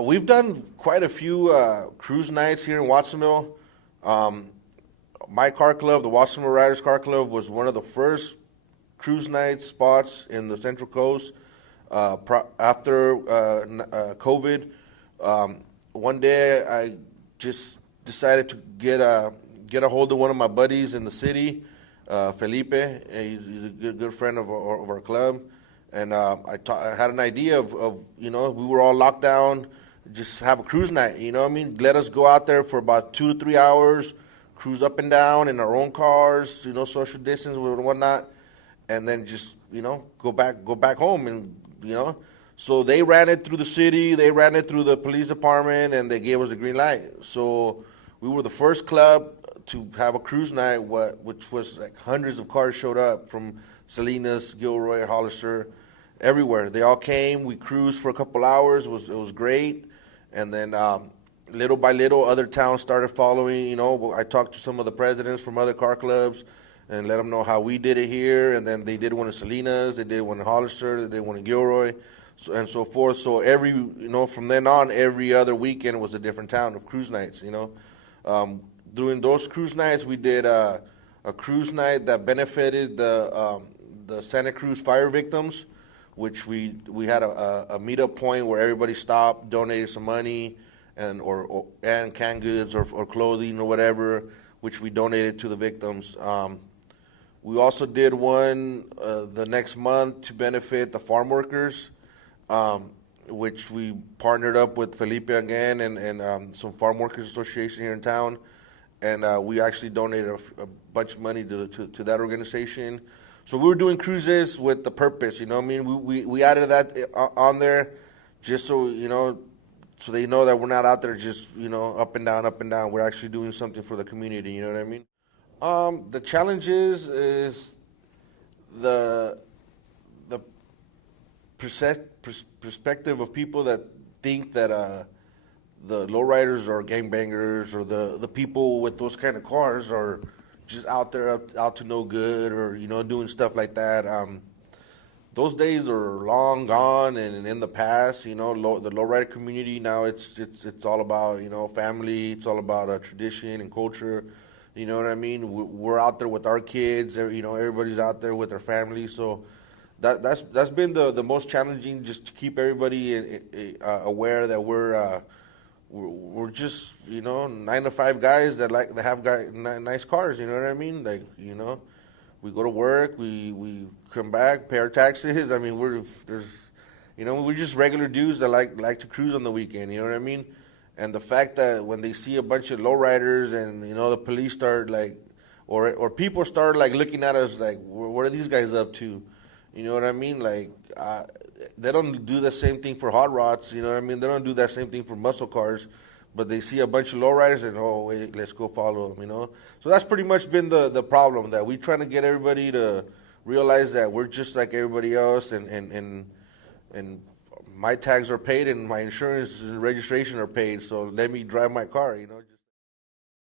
We've done quite a few cruise nights here in Watsonville. My car club, the Watsonville Riders Car Club, was one of the first cruise night spots in the Central Coast after COVID. One day, I just decided to get a hold of one of my buddies in the city, Felipe. He's a good friend of our club. And I had an idea of, we were all locked down, just have a cruise night, you know what I mean? Let us go out there for about 2 to 3 hours, cruise up and down in our own cars, social distance and whatnot, and then just, go back home and, So they ran it through the city, they ran it through the police department, and they gave us a green light. So we were the first club to have a cruise night, which was like hundreds of cars showed up from Salinas, Gilroy, Hollister, everywhere. They all came. We cruised for a couple hours. It was great. And then little by little, other towns started following. I talked to some of the presidents from other car clubs and let them know how we did it here. And then they did one in Salinas. They did one in Hollister. They did one in Gilroy, and so forth. So from then on, every other weekend was a different town of cruise nights. During those cruise nights, we did a cruise night that benefited the Santa Cruz fire victims, which we had a meetup point where everybody stopped, donated some money, and canned goods or clothing or whatever, which we donated to the victims. We also did one the next month to benefit the farm workers, which we partnered up with Felipe again and some farm workers association here in town, and we actually donated a bunch of money to that organization. So we were doing cruises with the purpose, we added that on there just so, so they know that we're not out there just, up and down. We're actually doing something for the community, you know what I mean? The challenges is the perspective of people that think that the lowriders are gangbangers or the people with those kind of cars are just out there out to no good or doing stuff like that. Those days are long gone and in the past. The lowrider community now it's all about family. It's all about tradition and culture. You know what I mean? We're out there with our kids. Everybody's out there with their family. So that's been the most challenging, just to keep everybody aware that we're just 9 to 5 guys that have nice cars. You know what I mean? We go to work, we come back, pay our taxes. I mean, we're just regular dudes that like to cruise on the weekend. You know what I mean? And the fact that when they see a bunch of lowriders and the police start or people start looking at us like, what are these guys up to? You know what I mean? They don't do the same thing for hot rods. You know what I mean? They don't do that same thing for muscle cars. But they see a bunch of lowriders and, oh, wait, let's go follow them, So that's pretty much been the problem, that we're trying to get everybody to realize that we're just like everybody else, and my tags are paid and my insurance and registration are paid, so let me drive my car,